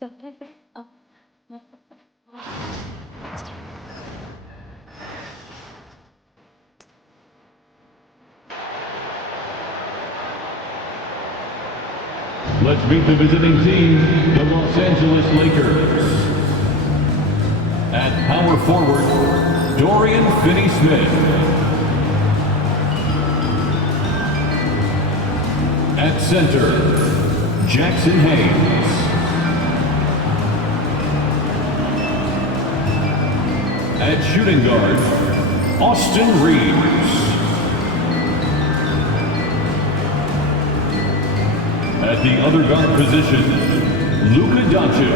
Let's meet the visiting team, the Los Angeles Lakers. At power forward, Dorian Finney-Smith. At center, Jackson Hayes. At shooting guard, Austin Reeves. At the other guard position, Luka Doncic.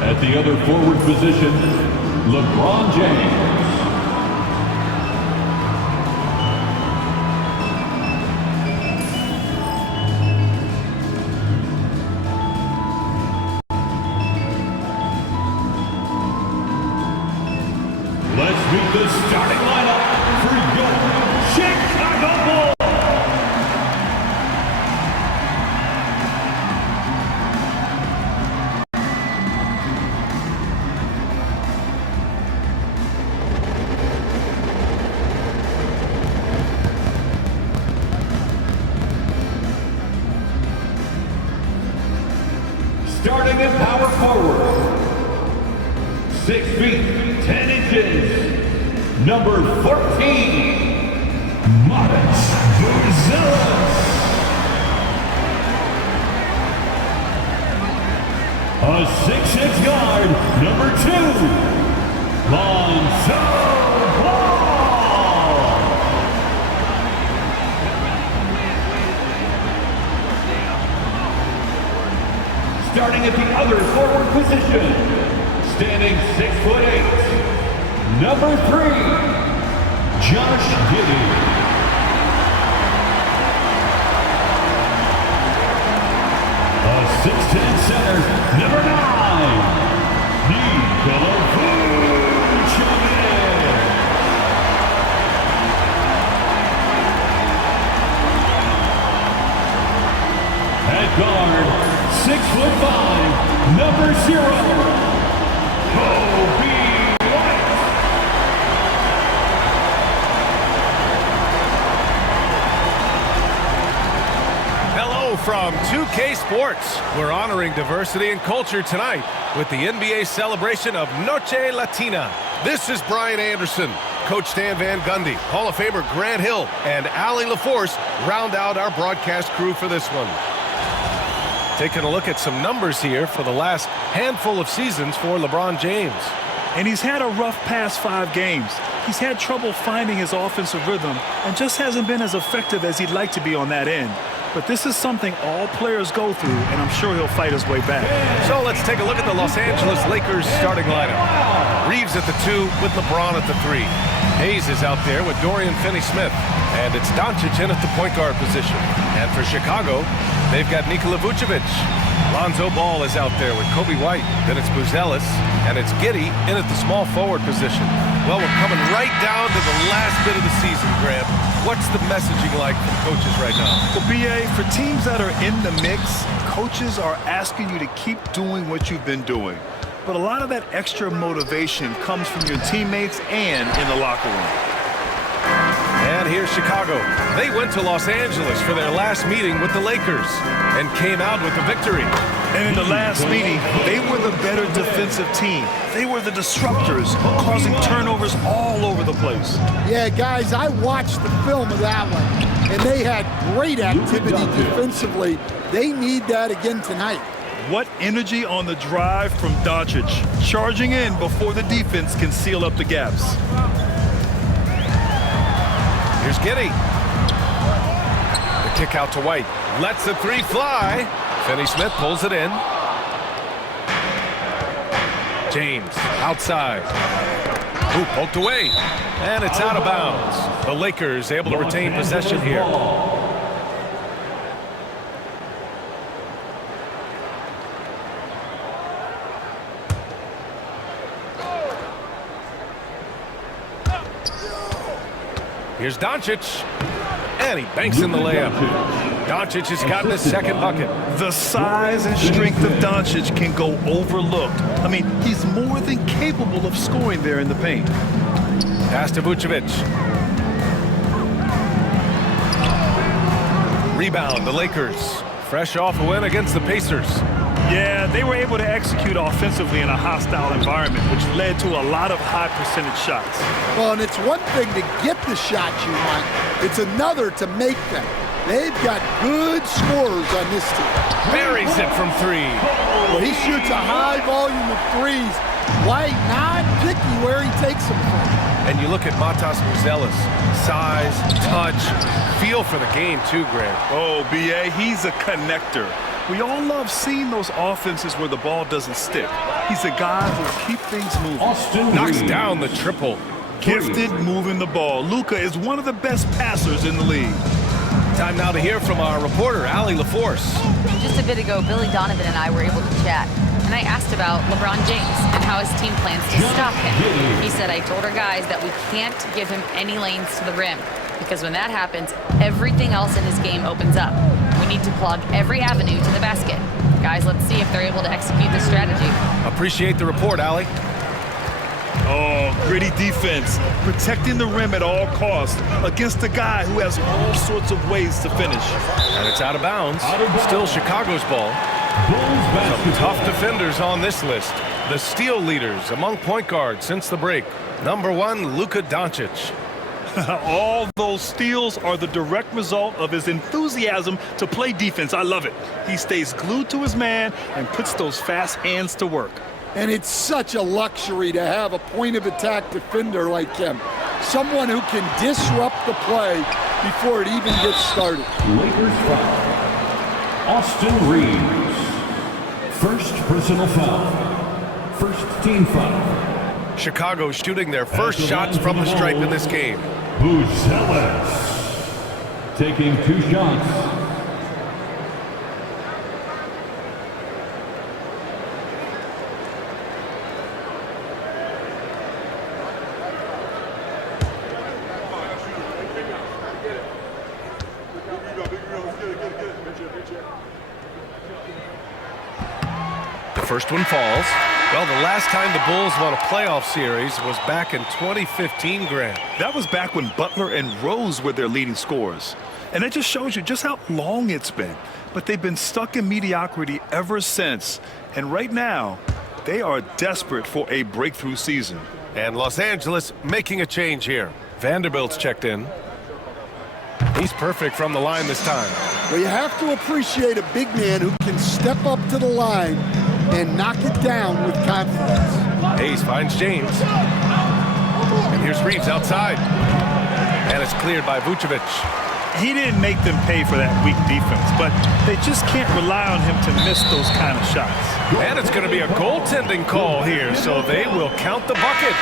At the other forward position, LeBron James. Let's meet the starting lineup for your Chicago Bulls. Starting at power forward, 6 feet, 10 inches, number 14, Marcus Buzelis. A 6'6" guard, number 2, Lonzo Ball. Starting at the other forward position, standing 6'8", number 3, Josh Giddey. A 6'10" center, number 9, Nikola Vucevic. At guard, 6'5", number 0, Kobe. From 2K Sports, we're honoring diversity and culture tonight with the NBA celebration of Noche Latina. This is Brian Anderson. Coach Stan Van Gundy, Hall of Famer Grant Hill, and Allie LaForce round out our broadcast crew for this one. Taking a look at some numbers here for the last handful of seasons for LeBron James. And he's had a rough past 5 games. He's had trouble finding his offensive rhythm and just hasn't been as effective as he'd like to be on that end. But this is something all players go through, and I'm sure he'll fight his way back. So let's take a look at the Los Angeles Lakers starting lineup. Reeves at the 2 with LeBron at the 3. Hayes is out there with Dorian Finney-Smith. And it's Doncic in at the point guard position. And for Chicago, they've got Nikola Vucevic. Lonzo Ball is out there with Kobe White. Then it's Buzelis, and it's Giddey in at the small forward position. Well, we're coming right down to the last bit of the season, Graham. What's the messaging like from coaches right now? Well, BA, for teams that are in the mix, coaches are asking you to keep doing what you've been doing. But a lot of that extra motivation comes from your teammates and in the locker room. And here's Chicago. They went to Los Angeles for their last meeting with the Lakers and came out with a victory. And in the last meeting, they were the better defensive team. They were the disruptors, causing turnovers all over the place. Yeah, guys, I watched the film of that one, and they had great activity defensively. They need that again tonight. What energy on the drive from Doncic, charging in before the defense can seal up the gaps. Here's Giddey. The kick out to White. Lets the 3 fly. Finney-Smith pulls it in. James outside. Ooh, poked away. And it's out of bounds. The Lakers able to retain possession here. Here's Doncic. And he banks in the layup. Doncic has gotten his second bucket. The size and strength of Doncic can go overlooked. I mean, he's more than capable of scoring there in the paint. Pass to Vucevic. Rebound, the Lakers. Fresh off a win against the Pacers. Yeah, they were able to execute offensively in a hostile environment, which led to a lot of high percentage shots. Well, and it's one thing to get the shots you want. It's another to make them. They've got good scorers on this team. Buries it from three. Well, he shoots a high volume of threes. White not picky where he takes them from. And you look at Matas Buzelis. Size, touch, feel for the game too, Grant. Oh, B.A., he's a connector. We all love seeing those offenses where the ball doesn't stick. He's a guy who'll keep things moving. Knocks down the triple. Gifted moving the ball. Luka is one of the best passers in the league. Time now to hear from our reporter, Allie LaForce. Just a bit ago, Billy Donovan and I were able to chat, and I asked about LeBron James and how his team plans to stop him. He said, I told our guys that we can't give him any lanes to the rim, because when that happens, everything else in his game opens up. We need to plug every avenue to the basket. Guys, let's see if they're able to execute this strategy. Appreciate the report, Allie. Oh, gritty defense, protecting the rim at all costs against a guy who has all sorts of ways to finish. And it's out of bounds. Still Chicago's ball. Some tough defenders on this list. The steal leaders among point guards since the break. Number 1, Luka Doncic. All those steals are the direct result of his enthusiasm to play defense. I love it. He stays glued to his man and puts those fast hands to work. And it's such a luxury to have a point-of-attack defender like him. Someone who can disrupt the play before it even gets started. Lakers foul. Austin Reeves. First personal foul. First team foul. Chicago shooting their first shots from the stripe in this game. Buzelis taking 2 shots. The first one falls. Well, the last time the Bulls won a playoff series was back in 2015, Grant. That was back when Butler and Rose were their leading scorers. And that just shows you just how long it's been. But they've been stuck in mediocrity ever since. And right now, they are desperate for a breakthrough season. And Los Angeles making a change here. Vanderbilt's checked in. He's perfect from the line this time. Well, you have to appreciate a big man who can step up to the line and knock it down with confidence. Hayes finds James. And here's Reeves outside. And it's cleared by Vucevic. He didn't make them pay for that weak defense, but they just can't rely on him to miss those kind of shots. And it's going to be a goaltending call here, so they will count the bucket.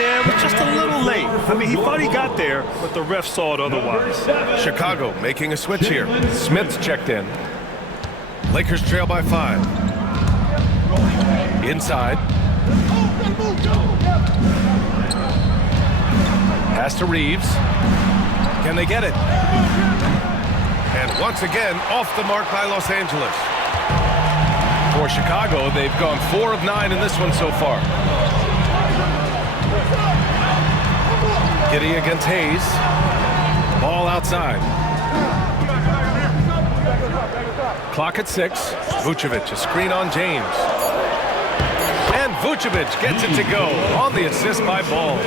Yeah, but just a little late. I mean, he thought he got there, but the ref saw it otherwise. Chicago making a switch here. Smith's checked in. Lakers trail by 5. Inside. Pass to Reeves. Can they get it? And once again, off the mark by Los Angeles. For Chicago, they've gone 4 of 9 in this one so far. Giddy against Hayes. Ball outside. Clock at 6. Vucevic, a screen on James. And Vucevic gets it to go on the assist by Ball.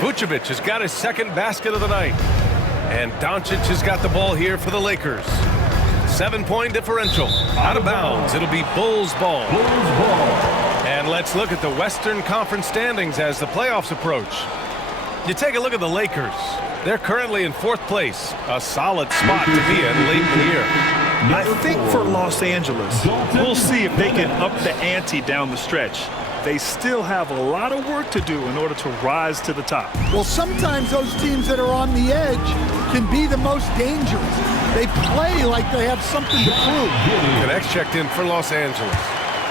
Vucevic has got his second basket of the night. And Doncic has got the ball here for the Lakers. 7-point differential. Out of bounds. It'll be Bulls ball. And let's look at the Western Conference standings as the playoffs approach. You take a look at the Lakers. They're currently in 4th place. A solid spot to be in late in the year. I think for Los Angeles, we'll see if they can up the ante down the stretch. They still have a lot of work to do in order to rise to the top. Well, sometimes those teams that are on the edge can be the most dangerous. They play like they have something to prove. Connects checked in for Los Angeles.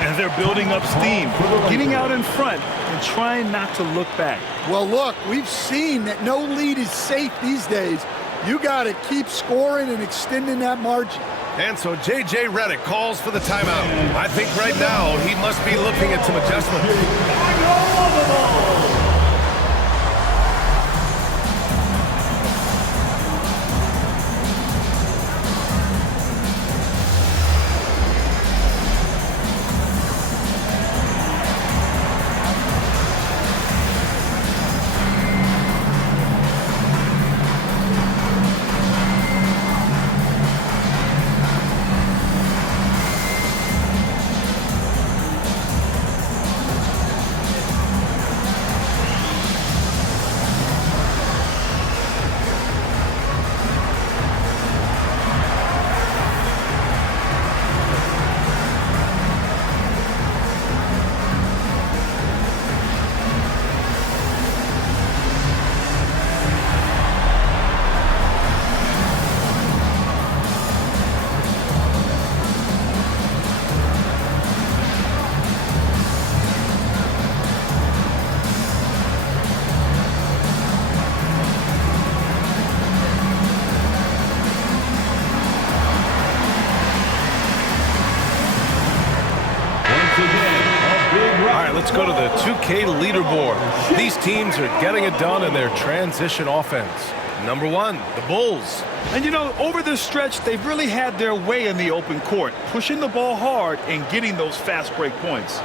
And they're building up steam, getting out in front and trying not to look back. Well, look, we've seen that no lead is safe these days, You got to keep scoring and extending that margin. And so J.J. Redick calls for the timeout. I think right now he must be looking at some adjustments. Let's go to the 2K leaderboard. These teams are getting it done in their transition offense. Number 1, the Bulls. And you know, over this stretch, they've really had their way in the open court, pushing the ball hard and getting those fast break points.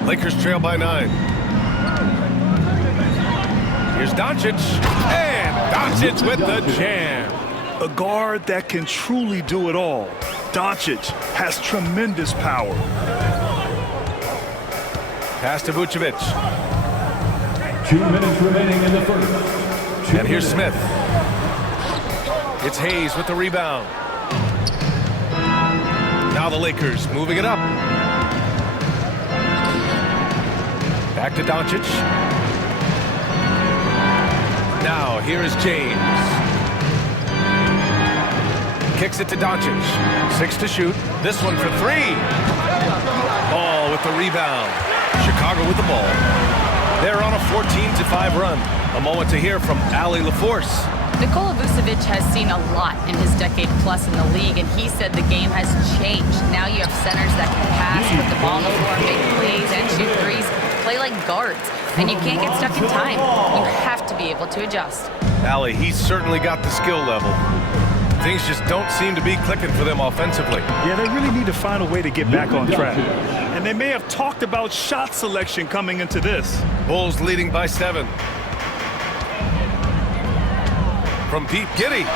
Lakers trail by 9. Here's Doncic. And Doncic with the jam. A guard that can truly do it all. Doncic has tremendous power. Pass to Vucevic. 2 minutes remaining in the first. And here's Smith. It's Hayes with the rebound. Now the Lakers moving it up. Back to Doncic. Now here is James. Kicks it to Doncic. 6 to shoot. This one for 3. Ball with the rebound. Chicago with the ball. They're on a 14-5 run. A moment to hear from Allie LaForce. Nikola Vucevic has seen a lot in his decade plus in the league, and he said the game has changed. Now you have centers that can pass, put the ball on the floor, make plays, and shoot threes, play like guards. And you can't get stuck in time. You have to be able to adjust. Allie, he's certainly got the skill level. Things just don't seem to be clicking for them offensively. Yeah, they really need to find a way to get back on track. And they may have talked about shot selection coming into this. Bulls leading by 7. From Pete Giddy.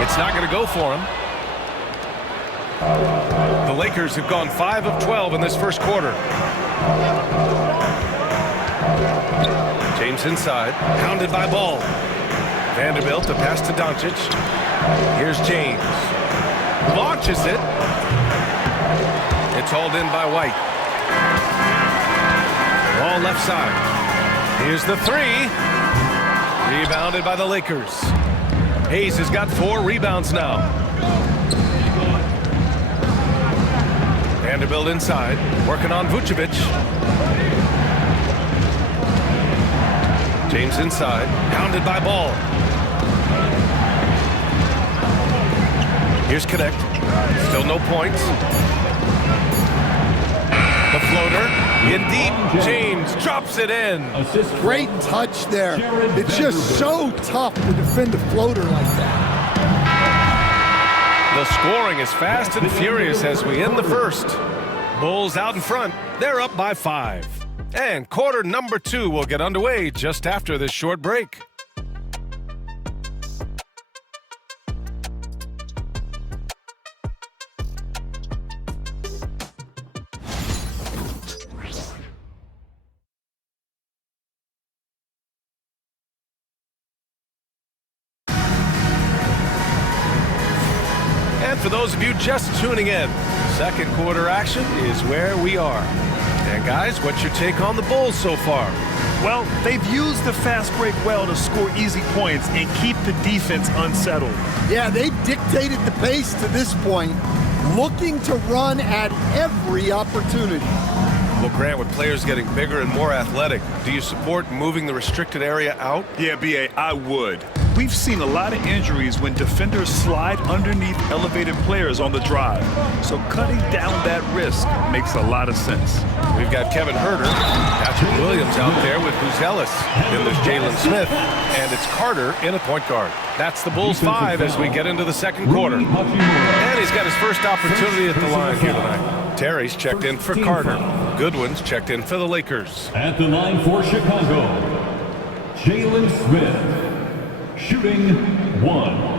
It's not going to go for him. The Lakers have gone 5 of 12 in this first quarter. James inside, pounded by Ball. Vanderbilt to pass to Doncic. Here's James. Launches it. It's hauled in by White. Ball left side. Here's the 3. Rebounded by the Lakers. Hayes has got 4 rebounds now. Vanderbilt inside, working on Vucevic. James inside, pounded by Ball. Here's Connect. Still no points. The floater in deep. James drops it in. Great touch there. It's just so tough to defend a floater like that. The scoring is fast and furious as we end the first. Bulls out in front. They're up by 5. And quarter number 2 will get underway just after this short break. And for those of you just tuning in, second quarter action is where we are. And guys, what's your take on the Bulls so far? Well, they've used the fast break well to score easy points and keep the defense unsettled. Yeah, they've dictated the pace to this point, looking to run at every opportunity. Well, Grant, with players getting bigger and more athletic, do you support moving the restricted area out? Yeah, B.A., I would. We've seen a lot of injuries when defenders slide underneath elevated players on the drive. So cutting down that risk makes a lot of sense. We've got Kevin Herter, Patrick Williams out there with Buzelis. Then there's Jalen Smith, and it's Carter in at point guard. That's the Bulls 5 as we get into the second quarter. And he's got his first opportunity at the line here tonight. Terry's checked in for Carter. Goodwin's checked in for the Lakers. At the line for Chicago, Jalen Smith, shooting 1.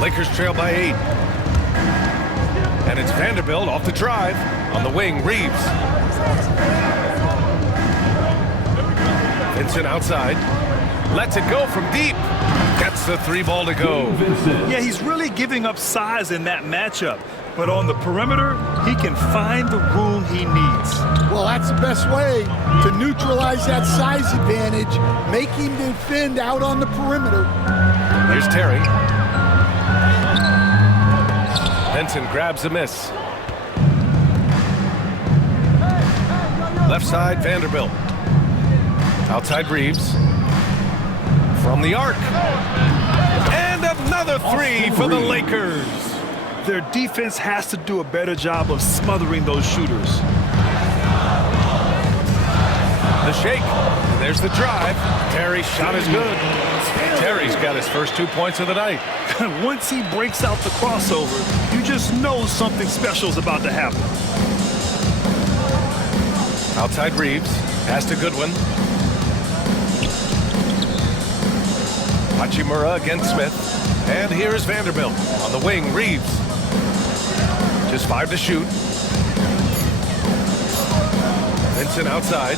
Lakers trail by 8. And it's Vanderbilt off the drive. On the wing, Reeves. Vincent outside. Lets it go from deep. Gets the 3 ball to go. Yeah, he's really giving up size in that matchup. But on the perimeter, he can find the room he needs. Well, that's the best way to neutralize that size advantage. Make him defend out on the perimeter. Here's Terry. Vincent grabs a miss. Left side, Vanderbilt. Outside Reeves. From the arc. And another 3 for the Lakers. Their defense has to do a better job of smothering those shooters. The shake. There's the drive. Terry's shot is good. Terry's got his first 2 points of the night. Once he breaks out the crossover, you just know something special is about to happen. Outside Reeves. Pass to Goodwin. Hachimura against Smith. And here is Vanderbilt. On the wing, Reeves. Just 5 to shoot. Vincent outside.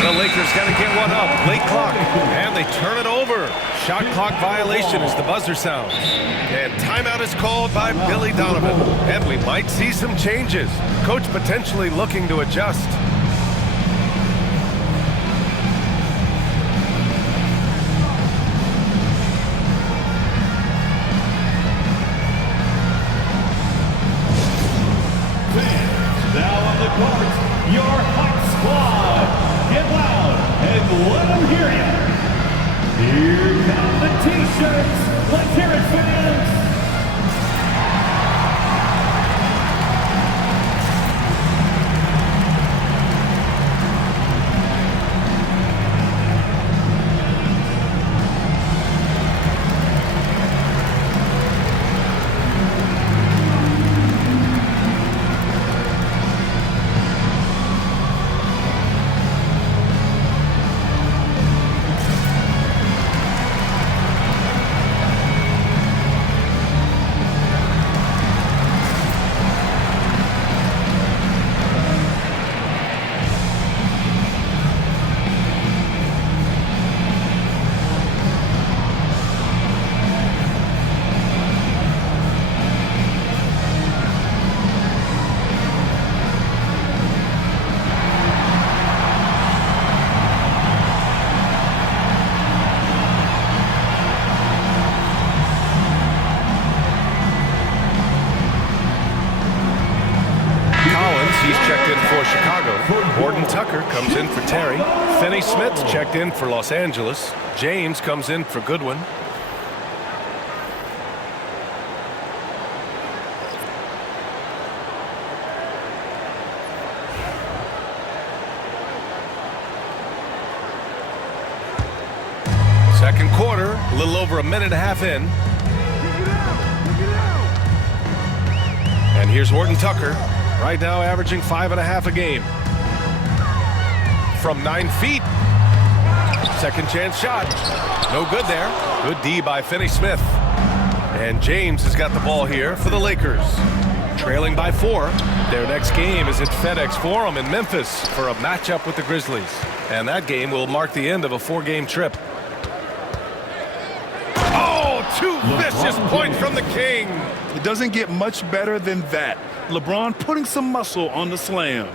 The Lakers got to get one up. Late clock. And they turn it over. Shot clock violation as the buzzer sounds. And timeout is called by Billy Donovan. And we might see some changes. Coach potentially looking to adjust. Now on the court, your Hawk Squad. Get loud and let them hear you. Here come the T-shirts. Let's hear it, fans. He's checked in for Chicago. Gordon Tucker comes in for Terry. Finney Smith checked in for Los Angeles. James comes in for Goodwin. Second quarter, a little over a minute and a half in. And here's Horton Tucker. Right now averaging 5.5 a game. From 9 feet. Second chance shot. No good there. Good D by Finney Smith. And James has got the ball here for the Lakers. Trailing by 4. Their next game is at FedEx Forum in Memphis for a matchup with the Grizzlies. And that game will mark the end of a 4-game trip. Oh, 2 vicious Bonus point from the King. It doesn't get much better than that. LeBron putting some muscle on the slam.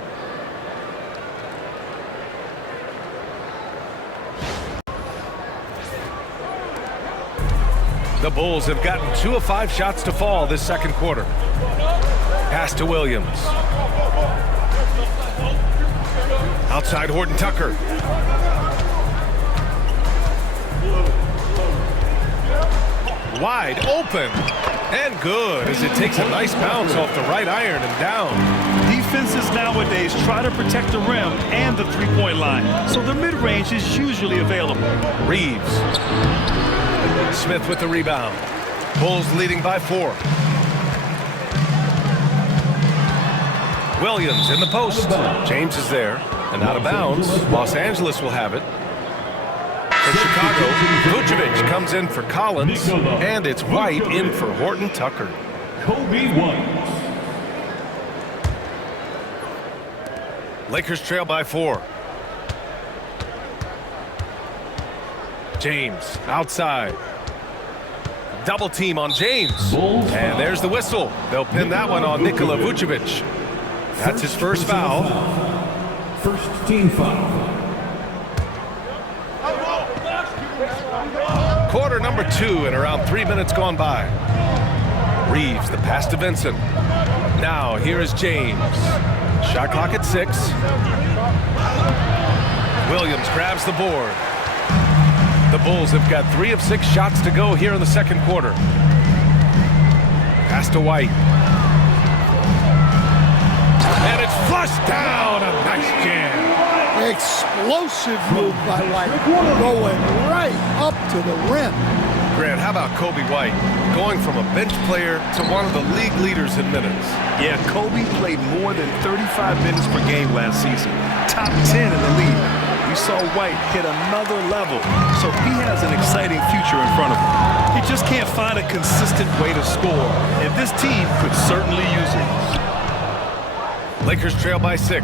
The Bulls have gotten 2 of 5 shots to fall this second quarter. Pass to Williams. Outside Horton Tucker. Wide open and good as it takes a nice bounce off the right iron and down. Defenses nowadays try to protect the rim and the three-point line, so the mid-range is usually available. Reeves. Smith with the rebound. Bulls leading by 4. Williams in the post. James is there and out of bounds. Los Angeles will have it. For Chicago, Vucevic comes in for Collins, and it's White in for Horton Tucker. Kobe White. Lakers trail by 4. James outside. Double team on James. And there's the whistle. They'll pin that one on Nikola Vucevic. That's his first foul. First team foul. Quarter number 2 and around 3 minutes gone by. Reeves, the pass to Vincent. Now here is James. Shot clock at 6. Williams grabs the board. The Bulls have got 3 of 6 shots to go here in the second quarter. Pass to White. And it's flushed down. A nice jam. Explosive move by White, going right up to the rim. Grant, how about Kobe White going from a bench player to one of the league leaders in minutes? Yeah, Kobe played more than 35 minutes per game last season. Top 10 in the league. We saw White hit another level, so he has an exciting future in front of him. He just can't find a consistent way to score, and this team could certainly use it. Lakers trail by 6.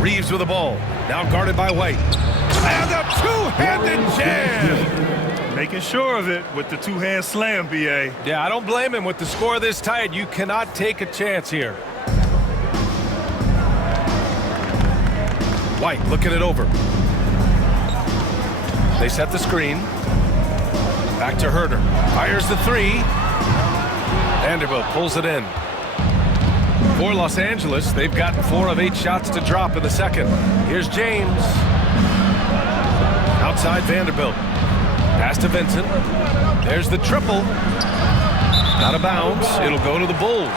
Reeves with the ball. Now guarded by White. And a two-handed jam! Making sure of it with the two-hand slam, B.A. Yeah, I don't blame him. With the score this tight, you cannot take a chance here. White looking it over. They set the screen. Back to Herter. Fires the 3. Vanderbilt pulls it in. For Los Angeles, they've gotten 4 of 8 shots to drop in the second. Here's James. Outside Vanderbilt. Pass to Vincent. There's the triple. Out of bounds. It'll go to the Bulls.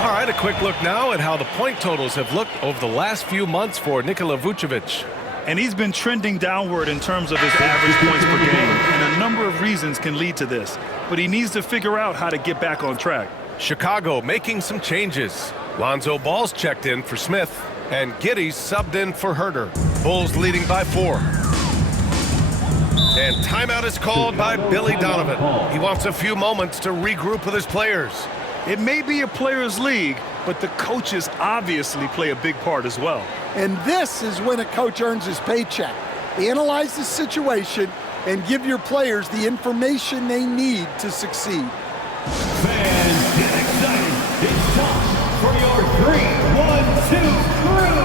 All right, a quick look now at how the point totals have looked over the last few months for Nikola Vucevic. And he's been trending downward in terms of his average points per game. And a number of reasons can lead to this. But he needs to figure out how to get back on track. Chicago making some changes. Lonzo Ball's checked in for Smith, and Giddey's subbed in for Herter. Bulls leading by 4. And timeout is called by Billy Donovan. He wants a few moments to regroup with his players. It may be a players' league, but the coaches obviously play a big part as well. And this is when a coach earns his paycheck. Analyze the situation and give your players the information they need to succeed. Fans, get excited. It's time for your 3-1-2 crew.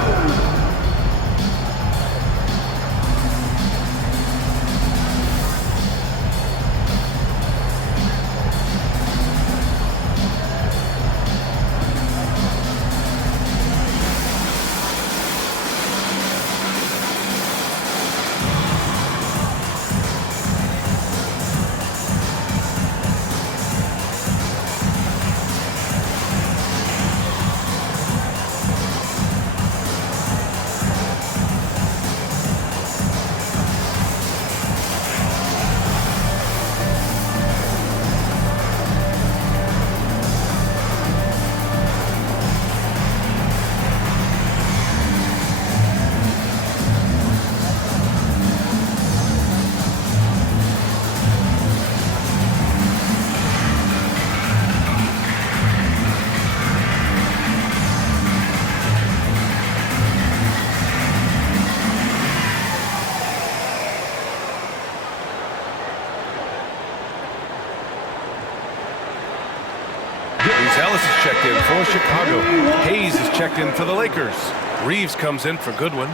Ellis is checked in for Chicago. Hayes is checked in for the Lakers. Reeves comes in for Goodwin.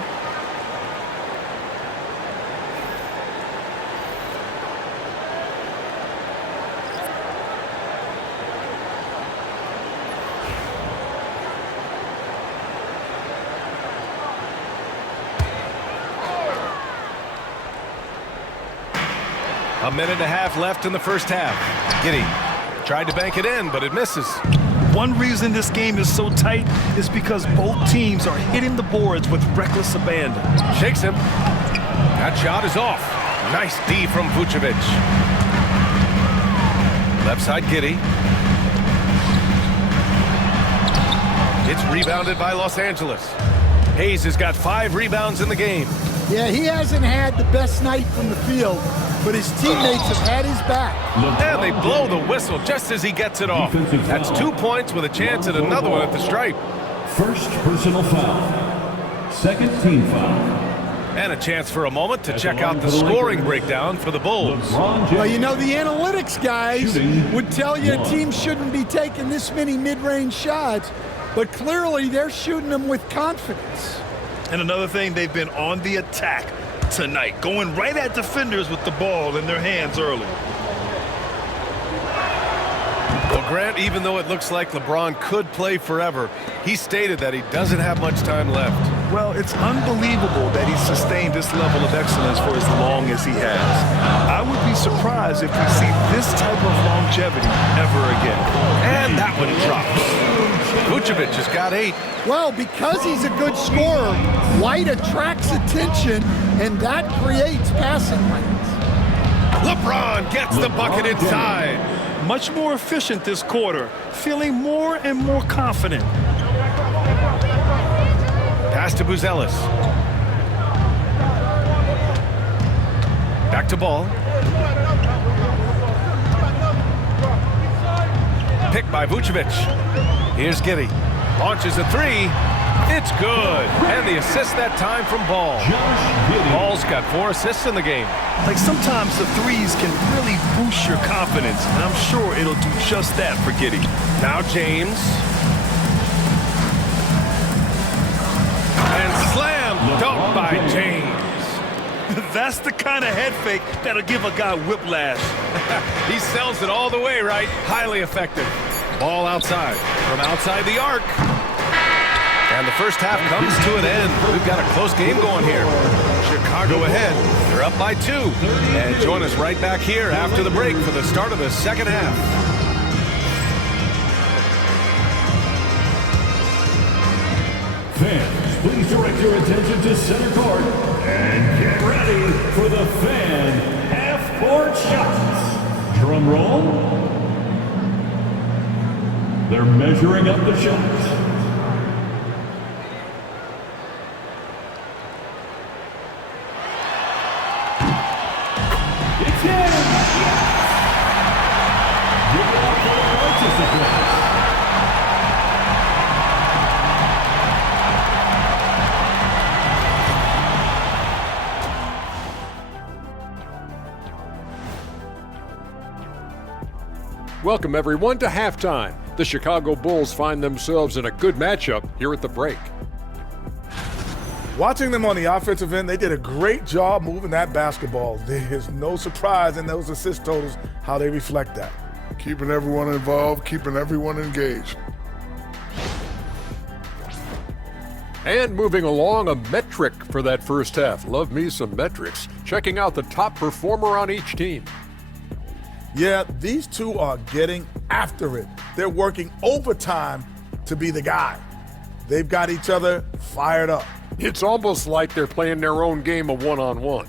A minute and a half left in the first half. Giddey tried to bank it in, but it misses. One reason this game is so tight is because both teams are hitting the boards with reckless abandon. Shakes him. That shot is off. Nice D from Vucevic. Left side, Giddey. It's rebounded by Los Angeles. Hayes has got 5 rebounds in the game. Yeah, he hasn't had the best night from the field, but his teammates have had his back. And they blow the whistle just as he gets it off. That's 2 points with a chance at another one at the stripe. First personal foul. Second team foul. And a chance for a moment to check out the scoring breakdown for the Bulls. Well, you know, the analytics guys would tell you a team shouldn't be taking this many mid-range shots, but clearly they're shooting them with confidence. And another thing, they've been on the attack tonight, going right at defenders with the ball in their hands early. Well, Grant, even though it looks like LeBron could play forever, he stated that he doesn't have much time left. Well, it's unbelievable that he's sustained this level of excellence for as long as he has. I would be surprised if we see this type of longevity ever again. And that one drops. Vucevic has got 8. Well, because he's a good scorer, White attracts attention, and that creates passing lanes. LeBron gets the bucket inside. Much more efficient this quarter, feeling more and more confident. Pass to Buzelis. Back to Ball. Picked by Vucevic. Here's Giddey. Launches a 3. It's good. And the assist that time from Ball. Ball's got 4 assists in the game. Like, sometimes the threes can really boost your confidence, and I'm sure it'll do just that for Giddey. Now James. And slam dunk by James. That's the kind of head fake that'll give a guy whiplash. He sells it all the way right. Highly effective. Ball outside. From outside the arc. And the first half comes to an end. We've got a close game going here. Chicago ahead. They're up by 2. And join us right back here after the break for the start of the second half. Fans, please direct your attention to center court and get ready for the fan half-court shots. Drum roll. They're measuring up the shots. It's in! Yes! Give it up for the participants. Welcome, everyone, to halftime. The Chicago Bulls find themselves in a good matchup here at the break. Watching them on the offensive end, they did a great job moving that basketball. There's no surprise in those assist totals how they reflect that. Keeping everyone involved, keeping everyone engaged. And moving along, a metric for that first half. Love me some metrics. Checking out the top performer on each team. Yeah, these two are getting after it. They're working overtime to be the guy. They've got each other fired up. It's almost like they're playing their own game of one-on-one.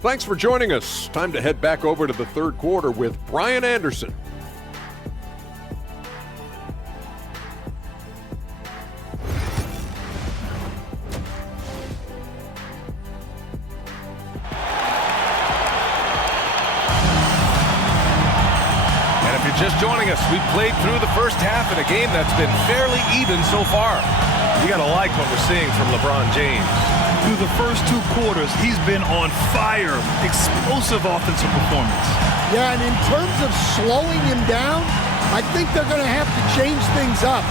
Thanks for joining us. Time to head back over to the third quarter with Brian Anderson. Just joining us, we played through the first half in a game that's been fairly even so far. You gotta like what we're seeing from LeBron James. Through the first 2 quarters, he's been on fire. Explosive offensive performance. Yeah, and in terms of slowing him down, I think they're going to have to change things up.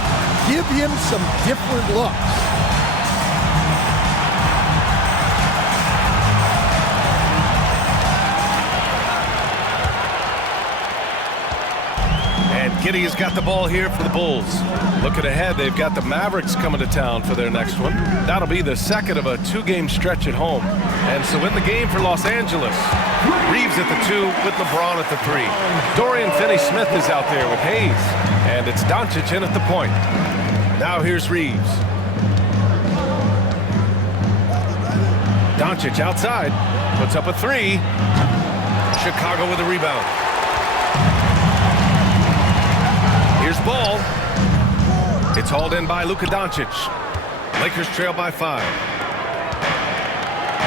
Give him some different looks. Giddey has got the ball here for the Bulls. Looking ahead, they've got the Mavericks coming to town for their next one. That'll be the second of a two-game stretch at home. And so in the game for Los Angeles, Reeves at the 2 with LeBron at the 3. Dorian Finney-Smith is out there with Hayes. And it's Doncic in at the point. Now here's Reeves. Doncic outside, puts up a 3. Chicago with a rebound. Here's Ball. It's hauled in by Luka Doncic. Lakers trail by 5.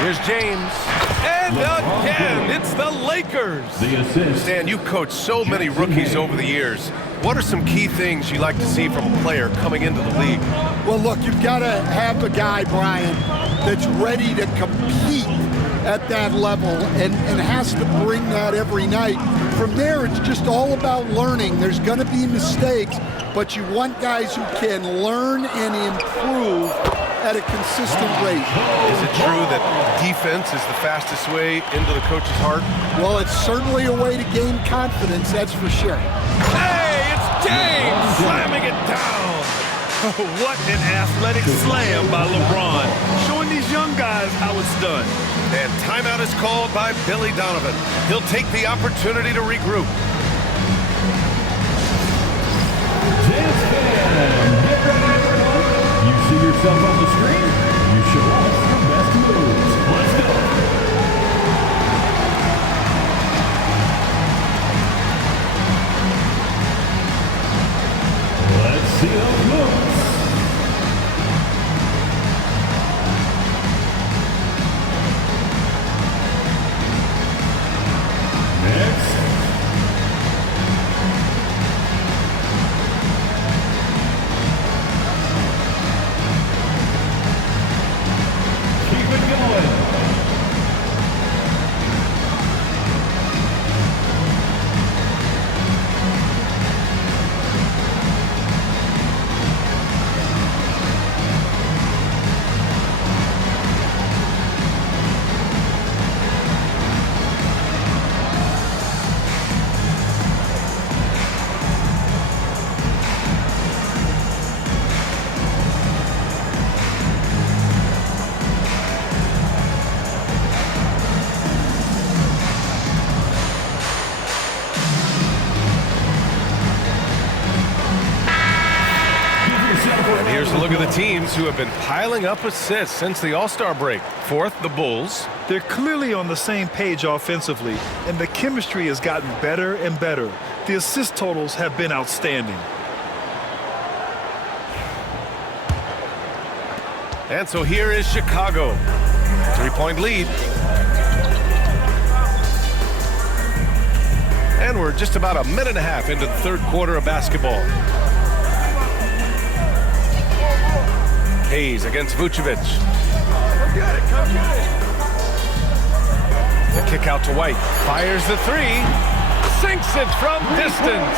Here's James. And again, it's the Lakers. The assist. Stan, you've coached so many rookies over the years. What are some key things you like to see from a player coming into the league? Well, look, you've got to have a guy, Brian, that's ready to compete at that level and has to bring that every night. From there, it's just all about learning. There's going to be mistakes, but you want guys who can learn and improve at a consistent rate. Is it true that defense is the fastest way into the coach's heart? Well, it's certainly a way to gain confidence, that's for sure. Hey, it's James slamming it down. What an athletic slam by LeBron, showing these young guys how it's done. And timeout is called by Billy Donovan. He'll take the opportunity to regroup. Jazz fan, get ready everyone. You see yourself on the screen. You show us your best moves. Let's go. Let's see those moves. Next. Keep it going. And here's a look at the teams who have been piling up assists since the All-Star break. Fourth, the Bulls. They're clearly on the same page offensively, and the chemistry has gotten better and better. The assist totals have been outstanding. And so here is Chicago. 3-point lead. And we're just about a minute and a half into the third quarter of basketball. Hayes against Vucevic. Come get it, come get it. The kick out to White. Fires the 3. Sinks it from distance.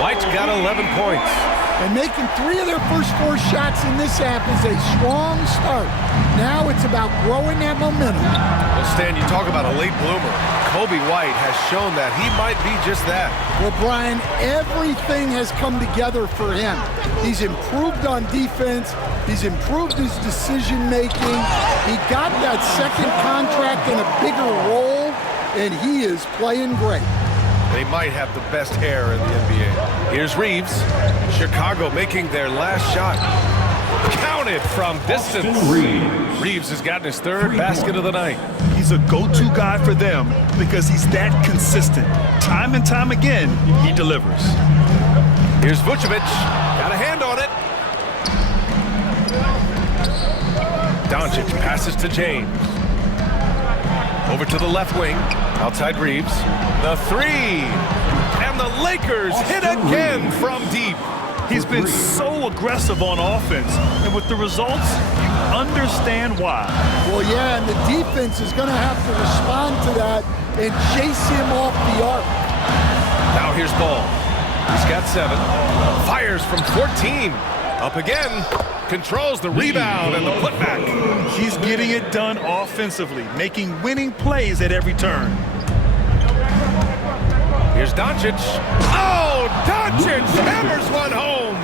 White's got 11 points. And making 3 of their first 4 shots in this half is a strong start. Now it's about growing that momentum. Well, Stan, you talk about a late bloomer. Kobe White has shown that he might be just that. Well, Brian, everything has come together for him. He's improved on defense. He's improved his decision-making. He got that second contract in a bigger role, and he is playing great. They might have the best hair in the NBA. Here's Reeves. Chicago making their last shot. Counted from distance. Reeves has gotten his third basket of the night. He's a go-to guy for them because he's that consistent. Time and time again, he delivers. Here's Vucevic. Got a hand on it. Doncic passes to James. Over to the left wing. Outside Reeves. The 3. And the Lakers hit again from deep. He's been so aggressive on offense, and with the results, you understand why. Well, yeah, and the defense is going to have to respond to that and chase him off the arc. Now here's Ball. He's got 7. Fires from 14. Up again. Controls the rebound and the putback. He's getting it done offensively, making winning plays at every turn. Here's Doncic. Oh, Doncic hammers one home.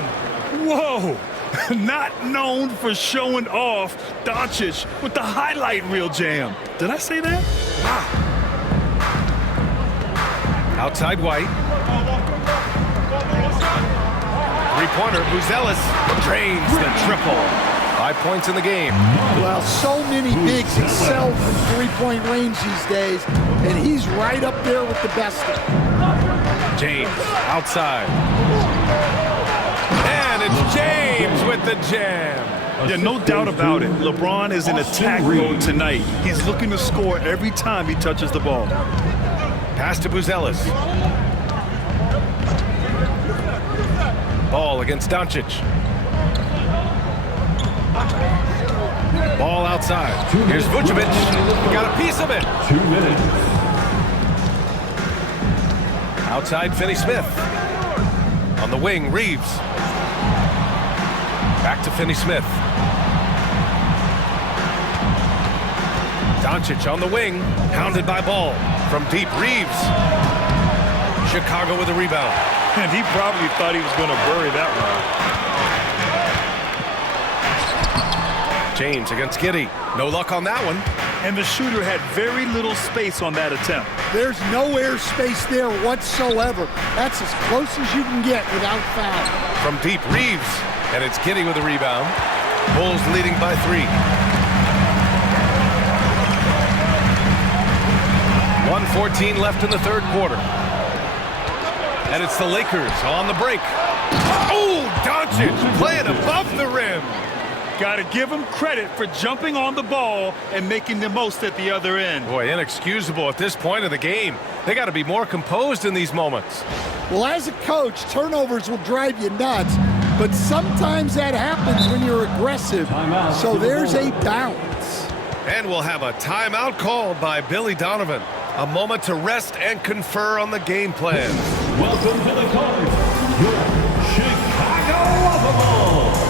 Whoa! Not known for showing off, Doncic with the highlight reel jam. Did I say that? Wow. Outside White. Three-pointer, Buzelis drains the triple. 5 points in the game. Well, so many bigs excel from three-point range these days, and he's right up there with the best of them. James outside. And it's James with the jam. Yeah, no doubt about it. LeBron is in attack mode tonight. He's looking to score every time he touches the ball. Pass to Buzelis. Ball against Doncic. Ball outside. Here's Vucevic. He got a piece of it. 2 minutes. Outside Finney-Smith. On the wing, Reeves. Back to Finney-Smith. Doncic on the wing. Hounded by Ball. From deep, Reeves. Chicago with a rebound. And he probably thought he was going to bury that one. James against Giddey. No luck on that one. And the shooter had very little space on that attempt. There's no air space there whatsoever. That's as close as you can get without foul. From deep, Reeves. And it's Giddey with a rebound. Bulls leading by 3. 1:14 left in the third quarter. And it's the Lakers on the break. Oh, Doncic playing above the rim. Got to give him credit for jumping on the ball and making the most at the other end. Boy, inexcusable at this point of the game. They got to be more composed in these moments. Well, as a coach, turnovers will drive you nuts, but sometimes that happens when you're aggressive. So there's a balance. And we'll have a timeout called by Billy Donovan. A moment to rest and confer on the game plan. Welcome to the court, your Chicago Bulls.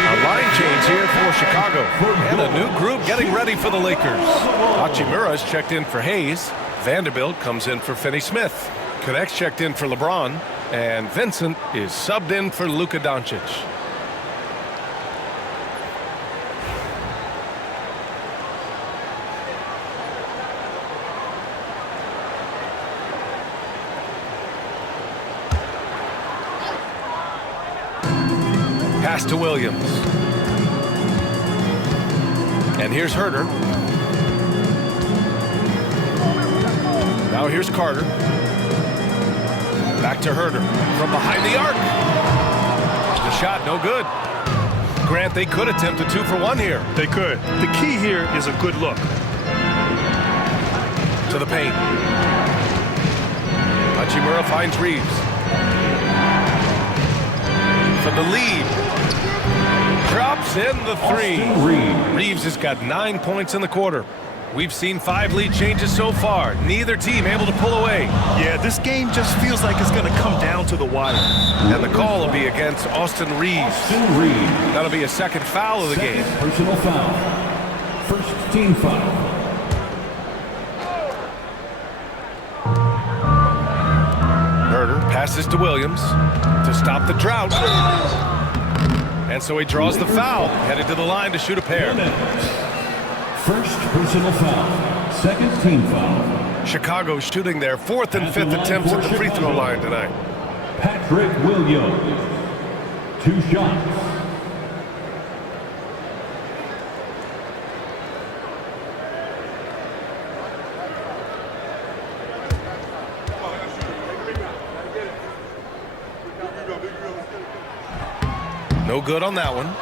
A line change here for Chicago. And a new group getting ready for the Lakers. Hachimura's checked in for Hayes. Vanderbilt comes in for Finney-Smith. Connect's checked in for LeBron. And Vincent is subbed in for Luka Doncic. Pass to Williams. And here's Herter. Now here's Carter. Back to Herter from behind the arc. The shot no good. Grant, they could attempt a 2-for-1 here. They could. The key here is a good look. To the paint. Hachimura finds Reeves. For the lead. Drops in the 3. Reeves has got 9 points in the quarter. We've seen 5 lead changes so far. Neither team able to pull away. Yeah, this game just feels like it's going to come down to the wire. And the call will be against Austin Reeves. Austin Reeves. That'll be a second foul of the game. Personal foul. First team foul. Herder passes to Williams to stop the drought. And so he draws the foul, headed to the line to shoot a pair. First personal foul. Second team foul. Chicago shooting their 4th and 5th attempts at the free throw line tonight. Patrick Williams. 2 shots. No good on that one.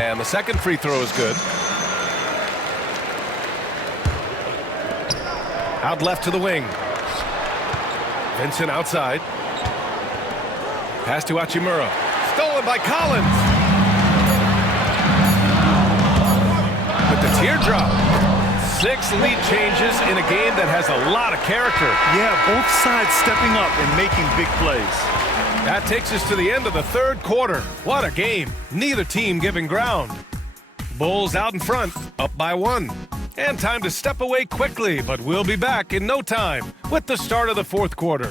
And the second free throw is good. Out left to the wing. Vincent outside. Pass to Hachimura. Stolen by Collins. With the teardrop. 6 lead changes in a game that has a lot of character. Yeah, both sides stepping up and making big plays. That takes us to the end of the 3rd quarter. What a game. Neither team giving ground. Bulls out in front, up by 1. And time to step away quickly, but we'll be back in no time with the start of the 4th quarter.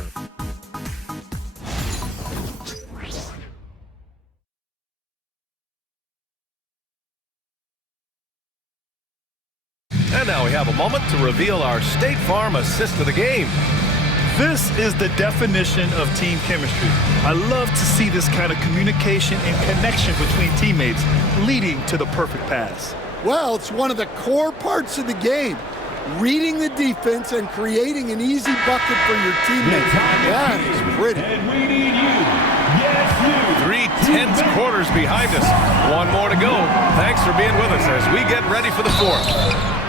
And now we have a moment to reveal our State Farm assist of the game. This is the definition of team chemistry. I love to see this kind of communication and connection between teammates leading to the perfect pass. Well, it's one of the core parts of the game. Reading the defense and creating an easy bucket for your teammates. That is pretty. And we need you. Yes, you. 3 tense quarters behind us. 1 more to go. Thanks for being with us as we get ready for the 4th.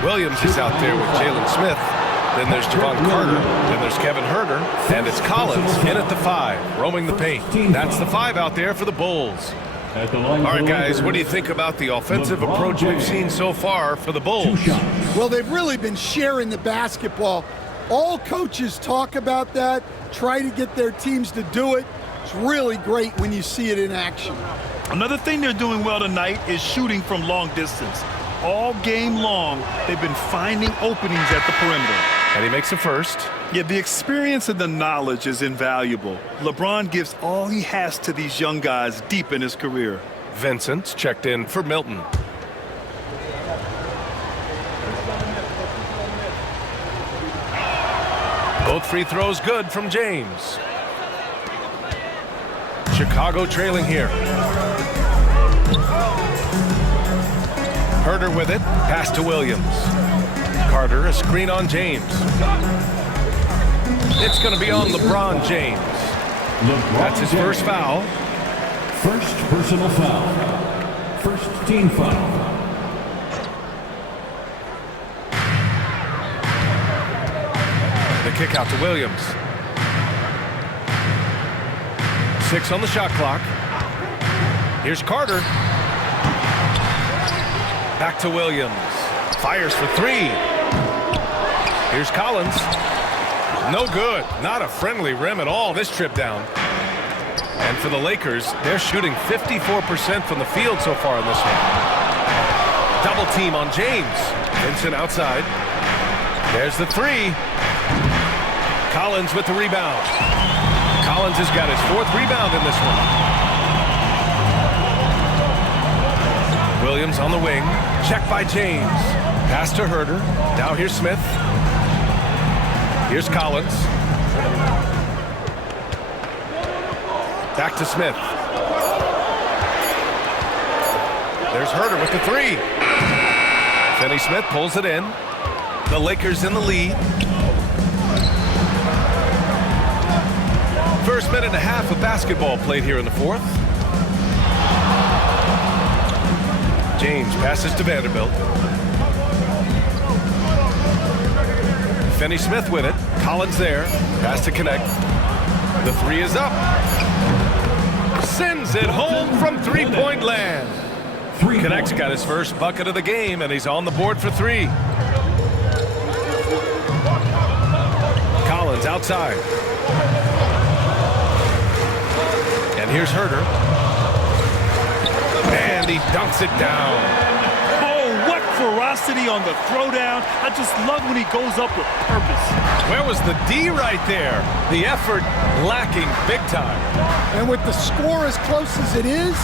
Williams is out there with Jalen Smith. Then there's Javon Carter. Then there's Kevin Herder. And it's Collins in at the 5, roaming the paint. That's the 5 out there for the Bulls. All right, guys, what do you think about the offensive approach we've seen so far for the Bulls? Well, they've really been sharing the basketball. All coaches talk about that, try to get their teams to do it. It's really great when you see it in action. Another thing they're doing well tonight is shooting from long distance. All game long, they've been finding openings at the perimeter. And he makes a first. Yeah, the experience and the knowledge is invaluable. LeBron gives all he has to these young guys deep in his career. Vincent's checked in for Milton. Both free throws good from James. Chicago trailing here. Herder with it. Pass to Williams. Carter, a screen on James. It's going to be on LeBron James. That's his first foul. First personal foul. First team foul. The kick out to Williams. 6 on the shot clock. Here's Carter. Back to Williams. Fires for 3. Here's Collins. No good. Not a friendly rim at all this trip down. And for the Lakers, they're shooting 54% from the field so far in this one. Double team on James. Vincent outside. There's the 3. Collins with the rebound. Collins has got his 4th rebound in this one. Williams on the wing. Check by James. Pass to Herder. Now here's Smith. Here's Collins. Back to Smith. There's Herder with the 3. Finney Smith pulls it in. The Lakers in the lead. First minute and a half of basketball played here in the 4th. James passes to Vanderbilt. Finney-Smith with it. Collins there. Pass to connect. The three is up. Sends it home from three-point land. Connect's got his first bucket of the game, and he's on the board for three. Collins outside. And here's Herter. And he dunks it down. Oh, what ferocity on the throwdown. I just love when he goes up with purpose. Where was the D right there? The effort lacking big time. And with the score as close as it is,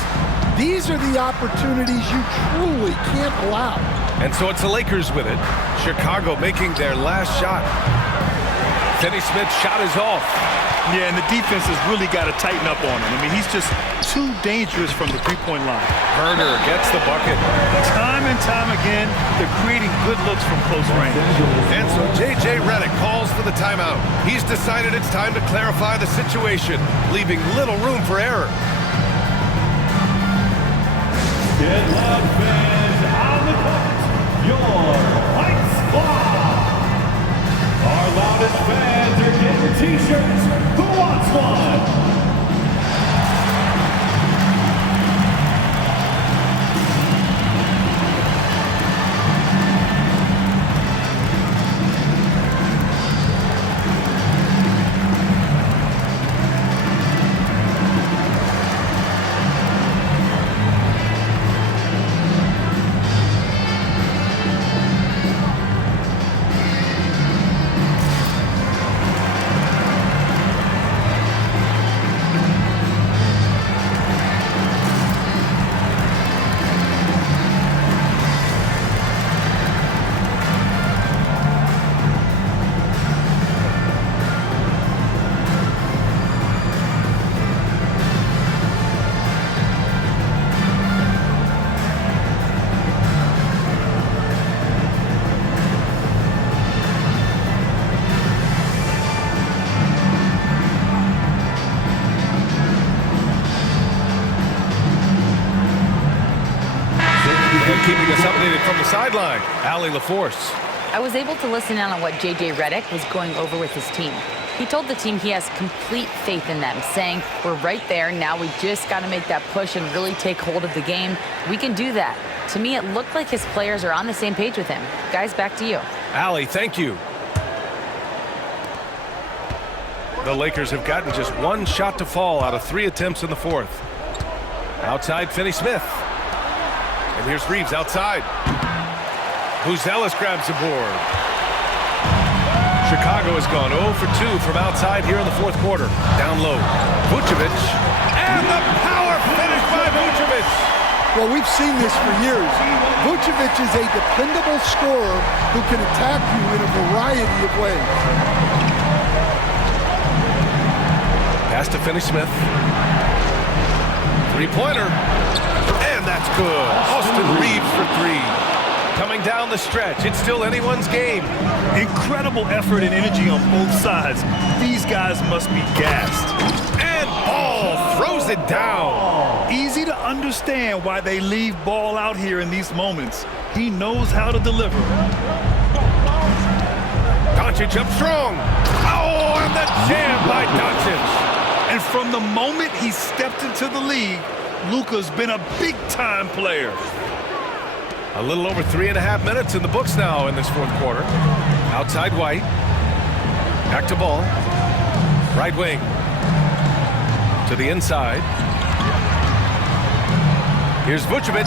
these are the opportunities you truly can't allow. And so it's the Lakers with it. Chicago making their last shot. Finney-Smith's shot is off. Yeah, and the defense has really got to tighten up on him. I mean, he's just too dangerous from the three-point line. Herter gets the bucket. Time and time again, they're creating good looks from close range. And so J.J. Redick calls for the timeout. He's decided it's time to clarify the situation, leaving little room for error. Get loud, fans, on the court, your White Squad. Our loudest fans are getting t-shirts. Who wants one? Keeping us updated from the sideline, Allie LaForce. I was able to listen in on what J.J. Redick was going over with his team. He told the team he has complete faith in them, saying, we're right there, now we just got to make that push and really take hold of the game. We can do that. To me, it looked like his players are on the same page with him. Guys, back to you. Allie, thank you. The Lakers have gotten just one shot to fall out of 3 attempts in the fourth. Outside, Finney-Smith. And here's Reeves outside. Buzelis grabs the board. Chicago has gone 0 for 2 from outside here in the fourth quarter. Down low. Vucevic. And the power finish by Vucevic. Well, we've seen this for years. Vucevic is a dependable scorer who can attack you in a variety of ways. Pass to Finney-Smith. Three-pointer. And that's good. Austin Reeves for 3. Coming down the stretch. It's still anyone's game. Incredible effort and energy on both sides. These guys must be gassed. And Ball throws it down. Easy to understand why they leave Ball out here in these moments. He knows how to deliver. Doncic up strong. Oh, and the jam by Doncic. And from the moment he stepped into the league, Luka's been a big-time player. A little over 3.5 minutes in the books now in this fourth quarter. Outside White. Back to Ball. Right wing. To the inside. Here's Vucevic.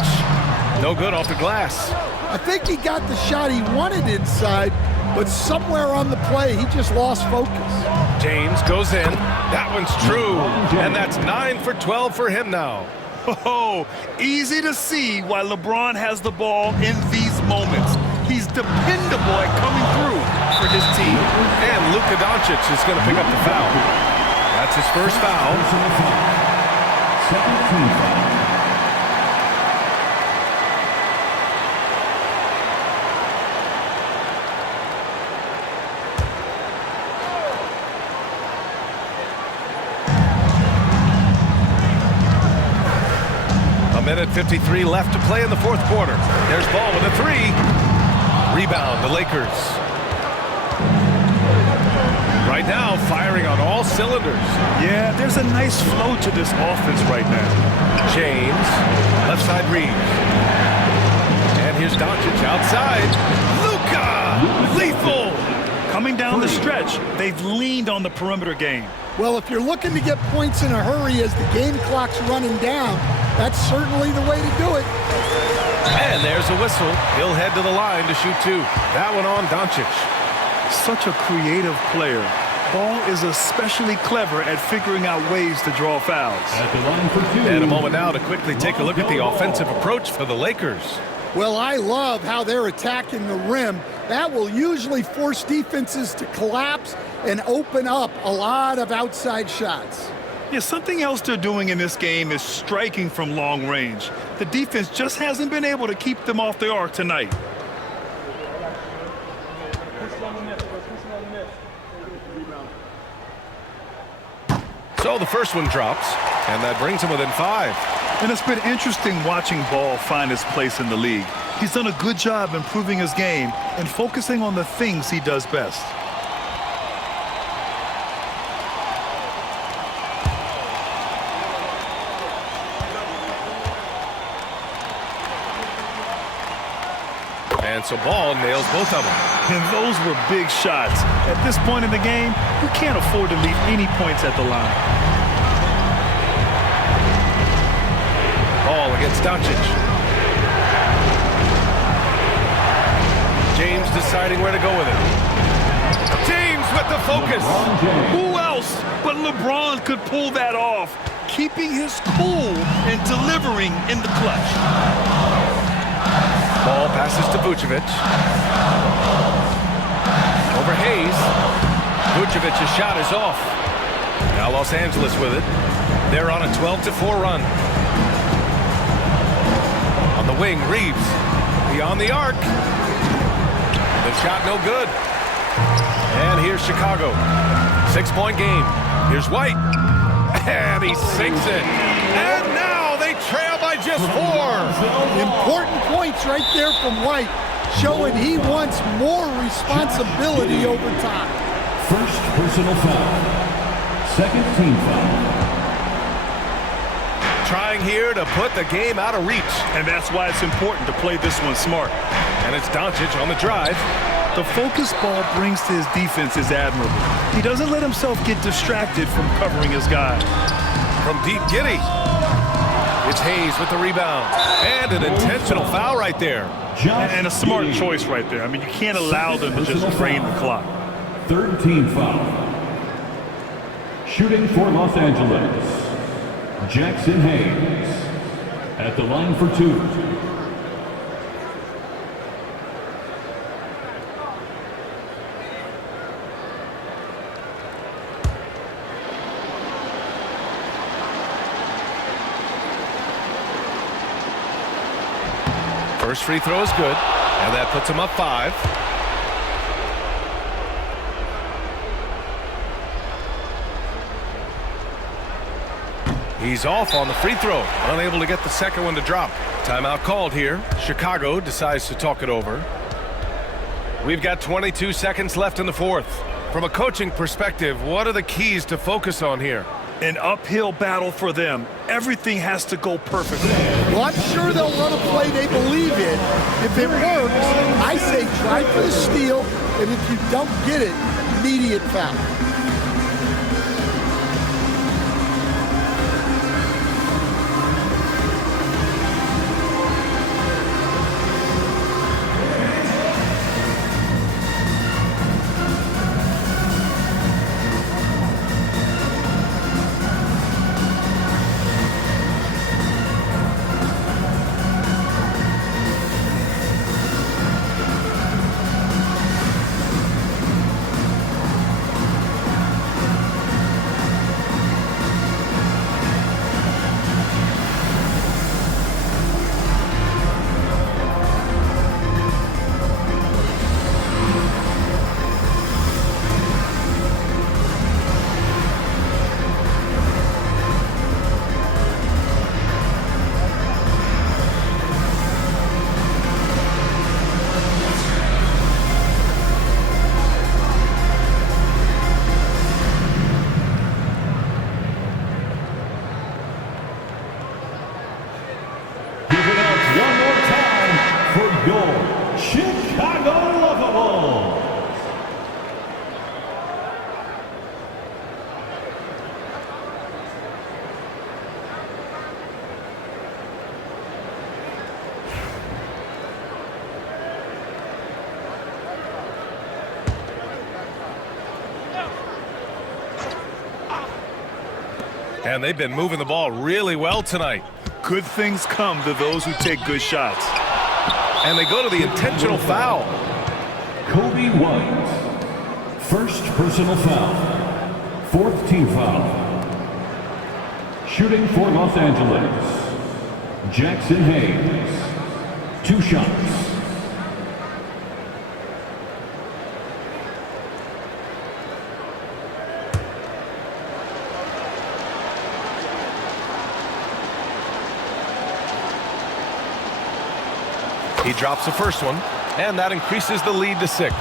No good off the glass. I think he got the shot he wanted inside, but somewhere on the play, he just lost focus. James goes in. That one's true. And that's 9 for 12 for him now. Oh, easy to see why LeBron has the ball in these moments. He's dependable at coming through for his team. And Luka Doncic is going to pick up the foul. That's his first foul. Second team foul. minute 53 left to play in the fourth quarter. There's Ball with a three. Rebound, the Lakers. Right now, firing on all cylinders. Yeah, there's a nice flow to this offense right now. James, left side Reeves. And here's Doncic outside. Luka, lethal. Coming down the stretch, they've leaned on the perimeter game. Well, if you're looking to get points in a hurry as the game clock's running down, that's certainly the way to do it. And there's a whistle. He'll head to the line to shoot two. That one on Doncic. Such a creative player. Ball is especially clever at figuring out ways to draw fouls. At the line for two. And a moment now to quickly take a look at the offensive approach for the Lakers. Well, I love how they're attacking the rim. That will usually force defenses to collapse and open up a lot of outside shots. Yeah, something else they're doing in this game is striking from long range. The defense just hasn't been able to keep them off the arc tonight. So the first one drops, and that brings him within 5. And it's been interesting watching Ball find his place in the league. He's done a good job improving his game and focusing on the things he does best. And so Ball nails both of them. And those were big shots. At this point in the game, you can't afford to leave any points at the line. Ball against Doncic. James deciding where to go with it. James with the focus. Who else but LeBron could pull that off, keeping his cool and delivering in the clutch. Ball passes to Vucevic. Over Hayes. Vucevic's shot is off. Now Los Angeles with it. They're on a 12-4 run. On the wing, Reeves. Beyond the arc. The shot no good. And here's Chicago. 6-point game. Here's White. And he sinks it. And now they trail by just 4. Important points right there from White, showing he wants more responsibility over time. First personal foul. Second team foul. Trying here to put the game out of reach. And that's why it's important to play this one smart. And it's Doncic on the drive. The focus Ball brings to his defense is admirable. He doesn't let himself get distracted from covering his guy. From deep Giddy. It's Hayes with the rebound. And an intentional foul right there. And a smart choice right there. I mean, you can't allow them to just drain the clock. Third team foul. Shooting for Los Angeles, Jackson Hayes. At the line for 2. First free throw is good, and that puts him up 5. He's off on the free throw, unable to get the second one to drop. Timeout called here. Chicago decides to talk it over. We've got 22 seconds left in the fourth. From a coaching perspective, what are the keys to focus on here? An uphill battle for them. Everything has to go perfectly. Well, I'm sure they'll run a play they believe in. If it works, I say try for the steal, and if you don't get it, immediate foul. And they've been moving the ball really well tonight. Good things come to those who take good shots. And they go to the intentional foul. Kobe White, first personal foul, fourth team foul. Shooting for Los Angeles, Jackson Hayes, 2 shots. He drops the first one, and that increases the lead to 6.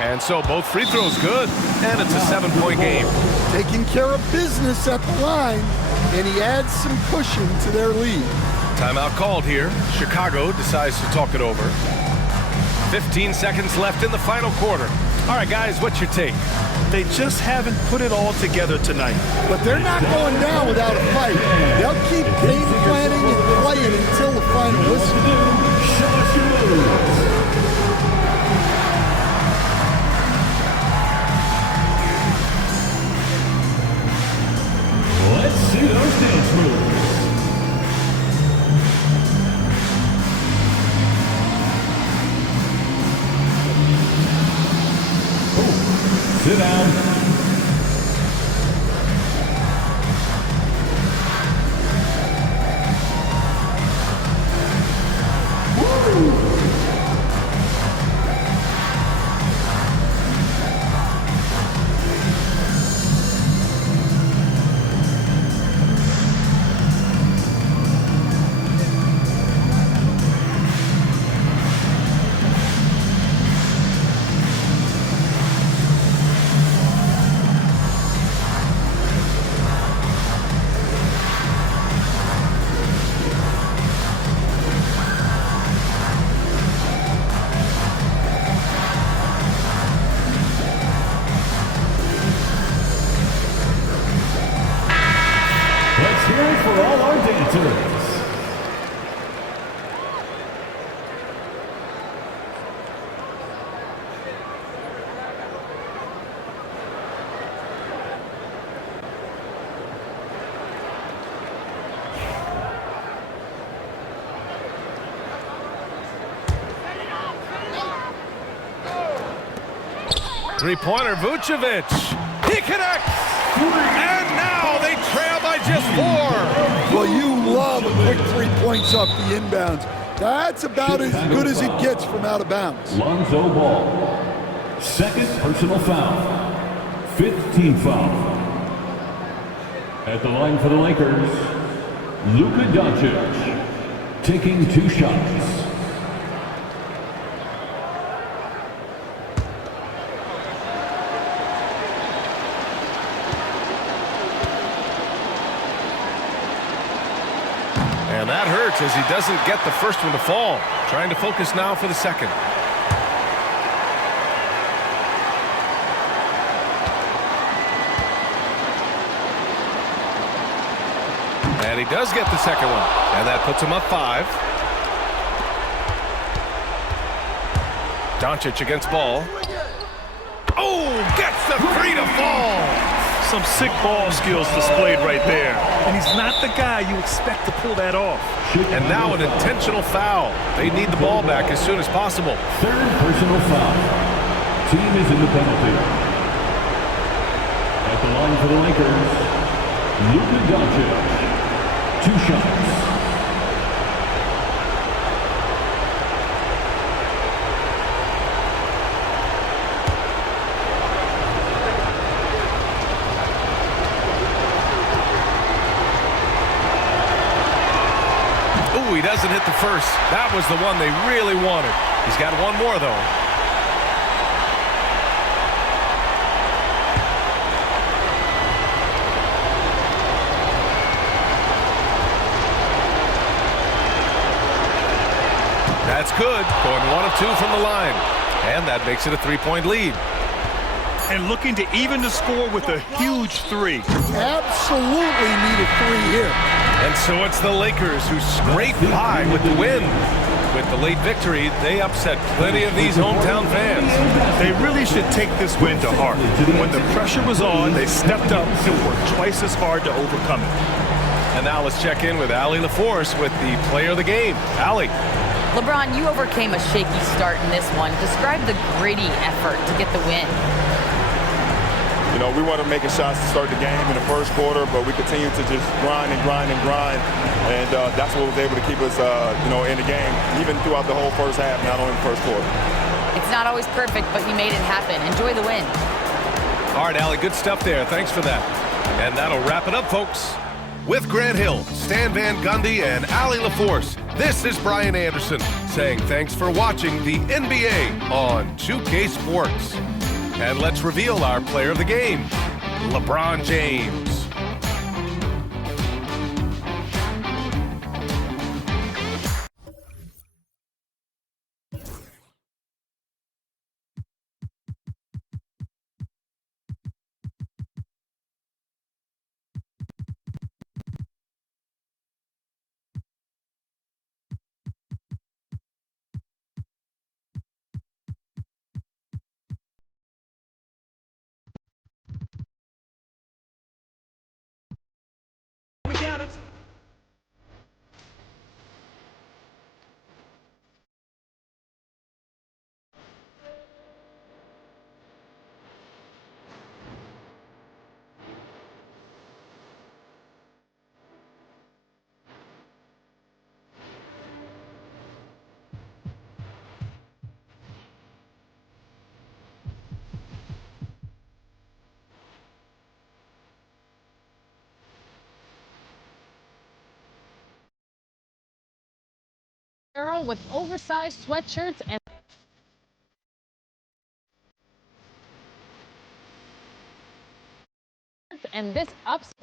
And so both free throws good, and it's a 7-point game. Taking care of business at the line, and he adds some cushion to their lead. Timeout called here. Chicago decides to talk it over. 15 seconds left in the final quarter. All right, guys, what's your take? They just haven't put it all together tonight. But they're not going down without a fight. They'll keep game planning and playing until the final whistle. Show us your moves. Let's see those dance moves. Sit down. Let's hear it for all our dancers. Three-pointer, Vucevic. He connects. And now they trail by just 4. Well, you love a quick 3 points off the inbounds. That's about as good as it gets from out of bounds. Lonzo Ball, second personal foul, 5th team foul. At the line for the Lakers, Luka Doncic, taking 2 shots. And that hurts as he doesn't get the first one to fall. Trying to focus now for the second. And he does get the second one. And that puts him up 5. Doncic against Ball. Oh, gets the 3 to fall. Some sick ball skills displayed right there. And he's not the guy you expect to pull that off. And now an intentional foul. They need the ball back as soon as possible. Third personal foul. Team is in the penalty. At the line for the Lakers, Luka Doncic, 2 shots. He doesn't hit the first. That was the one they really wanted. He's got one more, though. That's good. Going 1 of 2 from the line. And that makes it a 3-point lead. And looking to even the score with a huge 3. Absolutely need a 3 here. And so it's the Lakers who scrape by with the win. With the late victory, they upset plenty of these hometown fans. They really should take this win to heart. When the pressure was on, they stepped up and worked twice as hard to overcome it. And now let's check in with Allie LaForce with the player of the game. Allie. LeBron, you overcame a shaky start in this one. Describe the gritty effort to get the win. You know, we wanted making shots to start the game in the first quarter, but we continued to just grind and grind and grind. And that's what was able to keep us, in the game, even throughout the whole first half, not only the first quarter. It's not always perfect, but you made it happen. Enjoy the win. All right, Allie, good stuff there. Thanks for that. And that'll wrap it up, folks. With Grant Hill, Stan Van Gundy, and Allie LaForce, this is Brian Anderson saying thanks for watching the NBA on 2K Sports. And let's reveal our player of the game, LeBron James. Girl with oversized sweatshirts and this ups.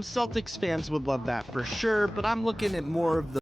Celtics fans would love that for sure, but I'm looking at more of the